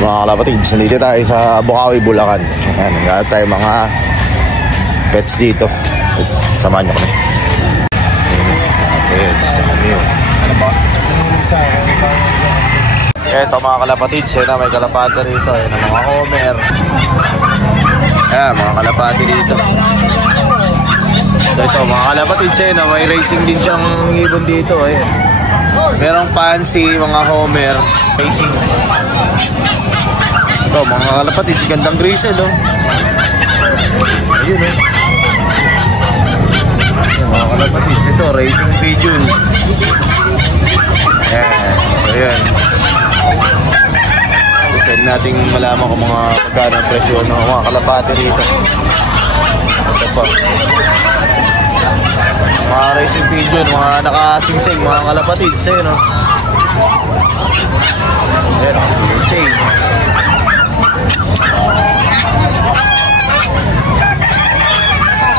Mga kalapatids, nandito tayo sa Bukawi, Bulacan. Ayan, nagkakaroon tayo mga pets dito. Samahan nyo kami. Pets, samahan nyo. Eto mga kalapatids, may kalapati rito. Ayan, mga Homer. Ayan, mga kalapati dito. So ito, mga kalapatids, may racing din siyang ibon dito. Ayan. Merong Pansy, mga Homer, racing. Ito, mga kalapatids, gandang grizzle, oh. Ayun, mga kalapatids, ito, racing pigeon. Ayan, so ayan. Pwede natin malaman kung magkano ang presyo ng mga kalapati rito. Ito pa. Mga racing pigeon, mga nakasingsing, mga kalapatids, no? Ayan, chain.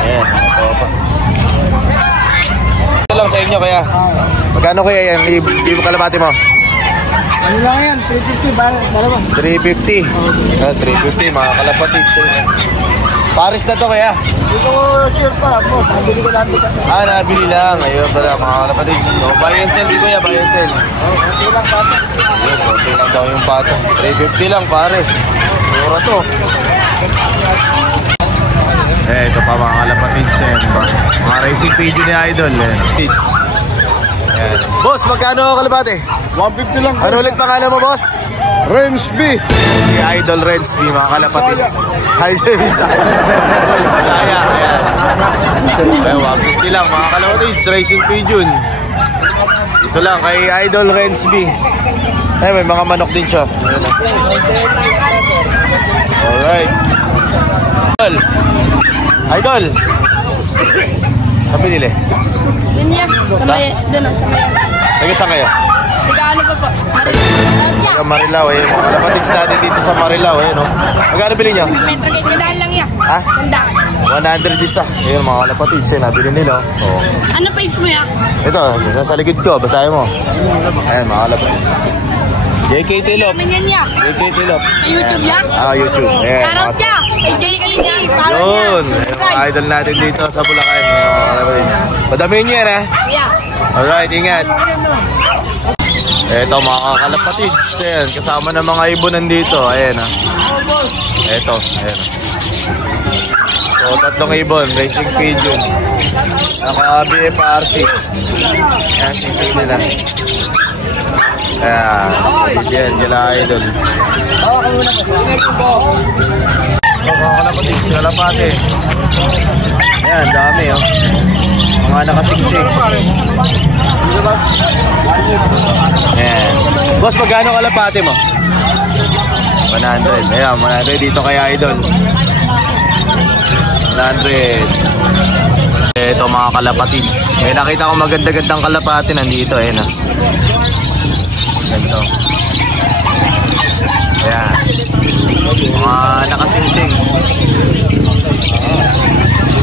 Ayan, ito pa. Ito lang sa inyo kaya. Magkano kaya yan? Ibig kalapati mo? Ano lang yan? 350 ba? 350. 350 mga kalapatids. Paris na to kaya? Hindi ko sure pa. Nabili ko lang dito. Nabili lang. Ayun pala mga kalapatids. So, buy and sell. Di ko buy and sell. Okay lang pato. Ayun, okay lang daw yung pato. 350 lang Paris. Mura to. Ito pa mga kalapatids. Mga racing pigeon ni Idol. Kids. Boss, magkano kalapati? 150 lang. Ano ulit pangalan mo, boss? Renz B. Si Idol Renz B, mga kalapatids. Idol Bisaya. Bisaya, ayan. 150 lang, mga kalapatids. Racing pigeon. Ito lang, kay Idol Renz B. May mga manok din siya. Alright. Idol. Sabi nila. Yun yan. Doon sa may. Taga saan kayo? Taga-ano pa po? Taga Marilao, mga kalapatids natin dito sa Marilao, no? Magkano bilhin nyo? Tandaan lang yan. Ha? Tandaan. 100 isa. Ayun, mga kalapatids, nabili nila. Oh. Ano page mo yan? Ito, nasa likod ko, basahin mo. Ayan, mga kalapatids. JK Tilop. JK Tilop. YouTube yan? YouTube. Ayan. Shoutout niya. AJ Kalinga. Yun. Mga idol natin dito sa Bulacan. Mga kalapatids. Padamihin nyo yan, ha? Yeah. Alright, ingat. Ito, mga kalapatids. Ayan, kasama ng mga ibonan dito. Ayan, ha. Ito, ayan. So, tatlong ibon. Racing pigeon. Naka-BFRC. Ayan, sisig nila. Ayan, yan sila idol. Mga kalapatids, kalapati. Ayan, dami, oh. Mga nakasingsing. Ayan. Boss, magkano kalapati mo? 100. Ayan, 100 dito kay idol. 100. Ito mga kalapatids. May nakita ko maganda-gandang kalapati nandito. Ayan, oh. Ganito. Ayan. Mga nakasingsing.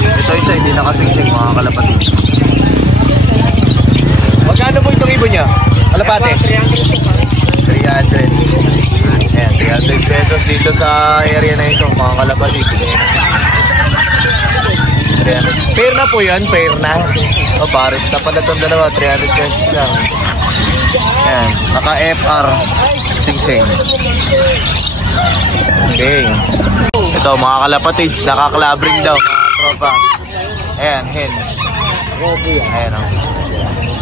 Ito isa hindi nakasingsing, mga kalapatids. Magkano po itong ibon niya? Kalapati? 300. Ayan, 300 pesos dito sa area na ito, mga kalapatids. 300. Pair na po yan, pair na. O, pares na pala itong dalawa, 300 pesos lang. Ayan, naka-FR sing-sing. Okay. Ito mga kalapatids, naka-clubbing daw mga tropa. Ayan, hen. Ayan, oh.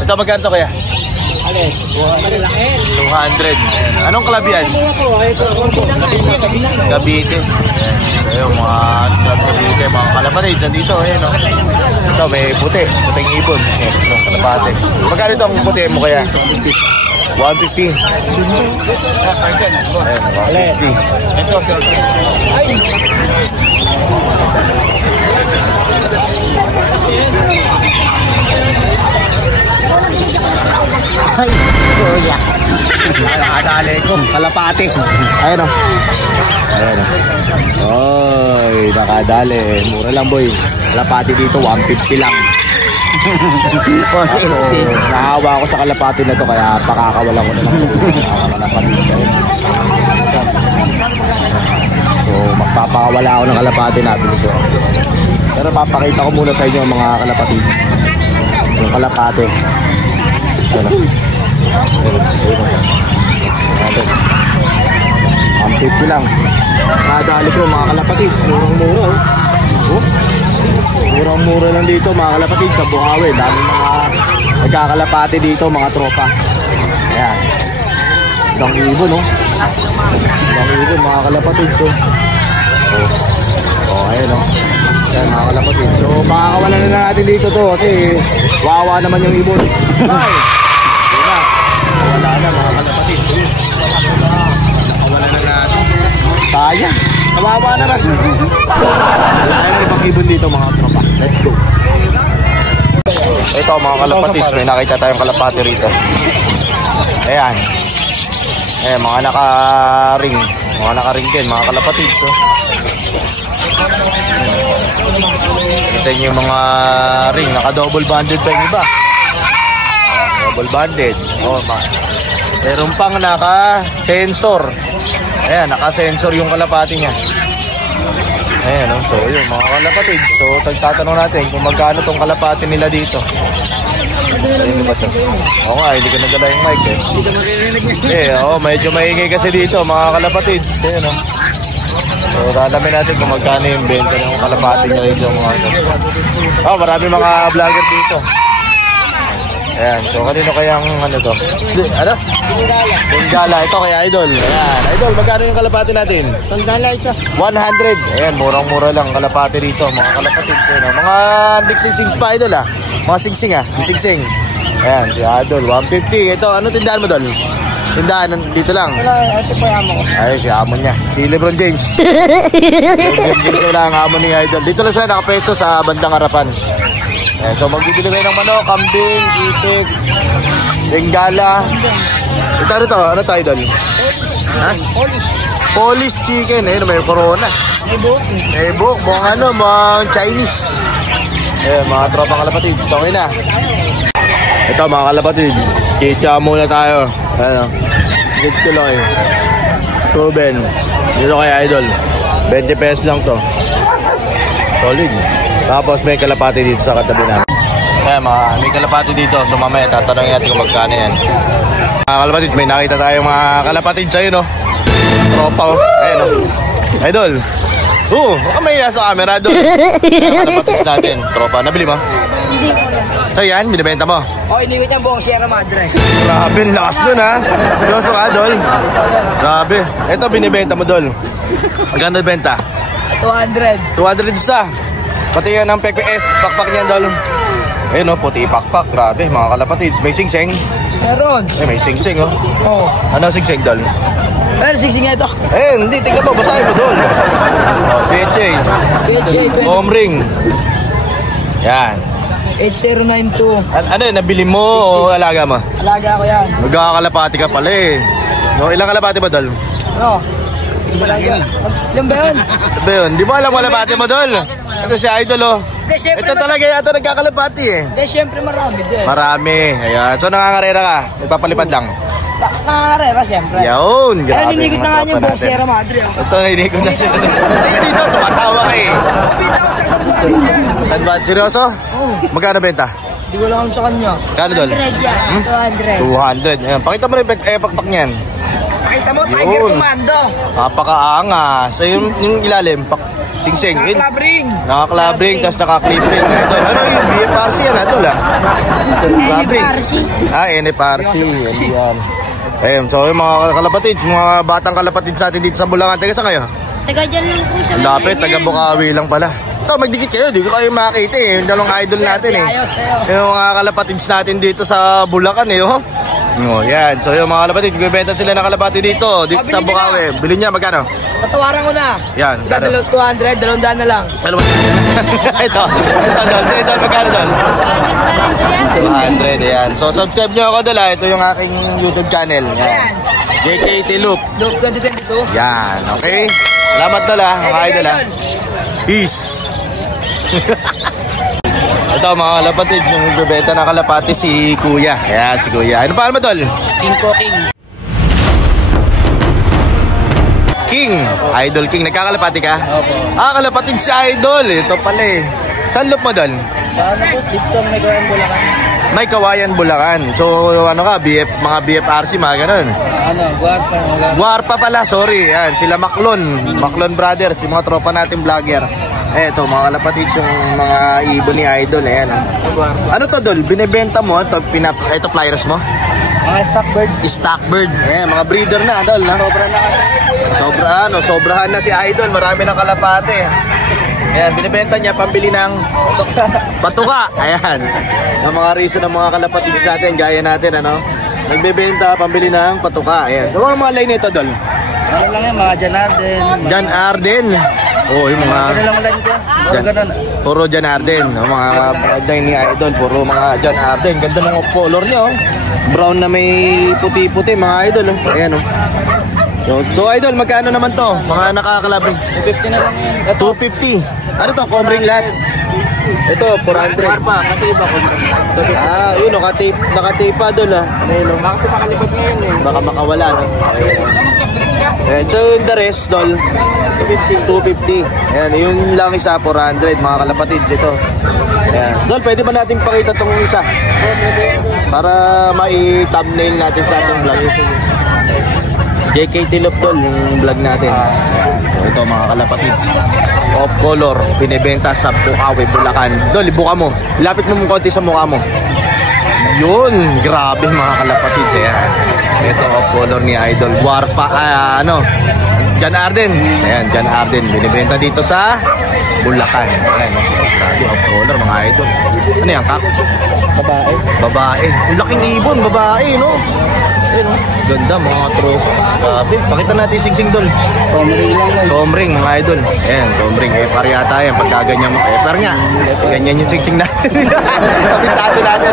Ito magkano to kaya? 200. Ayan. Anong club yan? Cavite. Ayan, mga club Cavite, mga kalapatids nandito. Ayan, oh. Ito may puti, puting ibon. Ayan, itong kalapatids. Magkano ito ang puti mo kaya? 150. Ayan, 150. Ay, kuya. Nakadali ko. Kalapati. Ayan, o. Ayan, o. Oy, nakadali. Mura lang, boy. Kalapati dito, 150 lang. Nakahawa ako sa kalapati na to, kaya pakakawalan ko na lang. Kalapati. Papakawala ako ng kalapati na binito. Pero papakita ko muna sa inyo ang mga kalapati. Yung kalapati. Ano? Ang 50 lang. Nadali ko mga kalapatid. Murang-mura oh. Murang-mura lang dito mga kalapatid sa Bukawi. Dami mga nagkakalapati dito mga tropa. Ayan. Ibang ibon oh. Ibang ibon mga kalapatid so. Ayun oh. Ayan mga kalapatid. So makakawalan na natin dito to kasi wawa naman yung ibon. Ay! Wala na mga kalapatid. Wala na natin. Sayang. Kawawa naman. Wala na ibang ibon dito mga tropa. Let's go. Ito mga kalapatid. May nakita tayong kalapati rito. Ayan. Ayan mga naka-ring. Mga naka-ring din mga kalapatid. So. Ito yung mga ring. Naka-double banded pa yung iba. Double banded. Oh, meron pang naka-sensor. Ayan, naka-sensor yung kalapati niya. Ayan, oh. So yun, mga kalapatid. So, tagtatanong natin kung magkano tong kalapati nila dito. Ayun ba ito? Oo nga, hindi ko nadala yung mic eh. Medyo maingay kasi dito, mga kalapatid. Ayan, oh. So, alamin natin kung magkano yung benta ng kalapati niya dito, mga kalapatid. Marami mga vlogger dito. Ayan, so kanino kayang ano to? Ano? Bengala. Ito kaya Idol. Ayan, Idol, magkano yung kalapati natin? Sandala isa. 100. Ayan, murang-mura lang kalapati rito, mga kalapati. Mga singsing pa Idol Mga singsing singsing. Ayan, si Idol, 150. Ito, ano tindahan mo Dol? Tindahan dito lang. Wala, ito pa yung amo ko. Ay, si amo niya. Si Lebron James. Lebron James wala ang amo ni Idol. Dito lang sila nakapesto sa bandang harapan. So magbibili kayo ng manok, kambing, itik, bengala. Ito ano to? Ano to Idol? Ha? Polish chicken. Ayun, may corona. Ebok. Mga Chinese. Mga tropang kalapatid. So okay na. Ito mga kalapatid. Chicha muna tayo. Ano? Dito ko lang Tuben. Dito kay Idol. 20 pesos lang to. Solid. Tapos may kalapati dito sa katabi namin. Kaya may kalapati dito. So mamaya tatanungin natin kung magkano yan. Mga kalapatid, may nakita tayong mga kalapatid sa'yo no. Tropa oh. Ayan oh. Idol. Baka may sa camera doon. Kalapatid natin. Tropa. Nabili mo? Hindi ko yan. So yan, binibenta mo? Hindi ko yan buong Sierra Madre. Grabe, lakas nun ha. Piloso ka Dol. Grabe. Ito binibenta mo Dol. Magkano benta? 200. 200 isa. Pati yan ang pakpak niyan Dol. Ayun oh, puti pakpak. Grabe, mga kalapatid. May singseng? Meron. May singseng oh. Oo. Ano singseng Dol? Pero sigsing ito. Hindi. Tingnan mo. Basahin mo Dol. Beche. Home ring. Yan. 8092. Ano yun? Nabili mo o alaga mo? Alaga ko yan. Magkakalapati ka pala eh. No, ilang kalapati ba Dol? Ano? Ilan ba yun? Ba yun? Di mo alam kalapati mo Dol? Ito si Idol oh. Ito talaga yata nagkakalapati eh. Hindi, syempre marami din. Marami. Ayan. So nangangarera ka? Nagpapalipad lang? Nangangarera syempre. Yun. Grabe. Ay, ninikot na nga niya buong Sierra Madre. Ito, ninikot na siya. Dito, tumatawa ka eh. Kapita ko sa Advance yan. Advance? Seryoso? Oo. Magkano benta? Hindi ko lang alam sa kanya. Kano Dol? 100 yan. 200. 200. Ayan. Pakita mo rin pakpak niyan. Pakita mo, Tiger Commando. Napakaangas. So yung ilalim, singseng. Nakaklabring. Nakaklabring, tapos nakaklip rin. Ano yung BFRC yan? Ito lang. NFRC. NFRC. Yan. Ayun, so yung mga kalapatid, mga batang kalapatid sa atin dito sa Bulangan. Taga saan kayo? Taga dyan lang po siya. Lapit, taga Bukawi lang pala. Ito, magdikit kayo, di ko kayo makakita eh. Yung dalawang idol natin eh. Yung mga kalapatids natin dito sa Bulacan eh. Yan, so yung mga kalapatid, bibenta sila ng kalapati dito sa Bukawi. Bilhin niya, magkano? Tatawaran ko na. Yan, magkano? 200, 200 na lang. Ito, Dol. So ito, magkano Dol? 200, yan. So subscribe nyo ako Dol. Ito yung aking YouTube channel. Yan. JKT Loop. Loop 2022. Yan, okay. Salamat Dol mga idol Peace. Ito mga kalapatid, yung nagbebenta ng kalapati si Kuya. Ayan, si Kuya. Ano pa mo Dol? Cinco King. King. Idol King. Nagkakalapati ka? Opo. Kalapatid si Idol. Ito pala eh. Saan loop mo doon? Ano po, dito may gawin Bulacan. May Kawayan, Bulacan. So ano ka, mga BFRC, mga ganun. Guarpa. Guarpa pala, sorry. Yan, sila Maclon Brothers, yung mga tropa natin vlogger. Eto, mga kalapatid yung mga ibon ni Idol. Ayan. Ano to, Dol? Binibenta mo? Ito flyers mo? Mga stockbird. Stockbird. Ayan, mga breeder na, Dol. Sobra na kasi. Sobrahan na si Idol. Marami ng kalapate. Ayan, binibenta niya pambili ng patuka. Ayan. Ang mga reason ng mga kalapatids natin, gaya natin, ano? Nagbebenta pambili ng patuka. Ayan. Ano ang mga line nito, Dol? Ano lang yan, mga Jan Arden. Jan Arden. Oh, yung mga Ano lang line ka? puro Jan Arden. Oh, mga line ni Idol, puro mga Jan Arden. Ganda ng color niya, oh. Brown na may puti-puti, mga Idol, oh. Ayan, oh. So Idol, magkano naman to? Mga nakakalabing 250 na lang yan. 250. Ano to? Comring lahat. Ito, 400. Kasi iba ko. Yun, nakatipa doon, Ayun, oh. Baka kasi makalipad ngayon eh. Baka makawala, no? Ayan. So the rest, Dol, 250. Ayan, yun lang isa, 400, mga kalapatids ito. Ayan. Dol, pwede ba natin pakita tong isa? Para mai-thumbnail natin sa ating vlog. JK Tilop, Dol, yung vlog natin. So, ito mga kalapatids. Off color, binibenta sa Bukawi, Bulacan. Dol, ibuka mo. Lapit mo konti sa mukha mo. Yun, grabe mga kalapatids. Ayan. Ito off color ni Idol. Guarpa, Jan Arden. Ayan, Jan Arden. Binibenta dito sa Bulacan. Ayan, grabe off color mga Idol. Ano yan, kak? Babae. Ang laking ibon, babae, no? Ayun, ganda mga tropa. Grabe. Pakita natin singsing, Dol. Comring lang yan. Comring, mga Idol. Ayan, comring. Par yata yan. Pagkaganyan mo. Par nga. Ganyan yung singsing natin. Kabisado natin.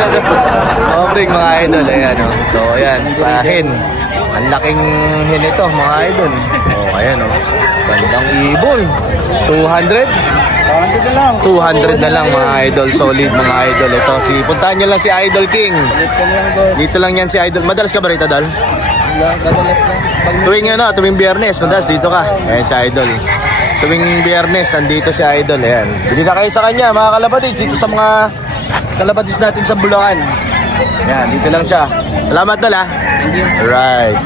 Comring, mga Idol. Ayan, oh. So, ayan. Pahin. Ang laking hin ito, mga Idol. Oh, ayan, oh. Gandang ibon. 200? 200 na lang, mga Idol. Solid, mga Idol. Ito, puntahan nyo lang si Idol King. Dito lang yan si Idol. Madalas ka ba rito, Dol? Madalas lang. Tuwing Biyernes, madalas dito ka. Ayan si Idol. Tuwing Biyernes, andito si Idol. Ayan. Bili na kayo sa kanya, mga kalapatids. Dito sa mga kalapatids natin sa Bulacan. Ayan, dito lang siya. Salamat, Dol, ha? Thank you. Alright.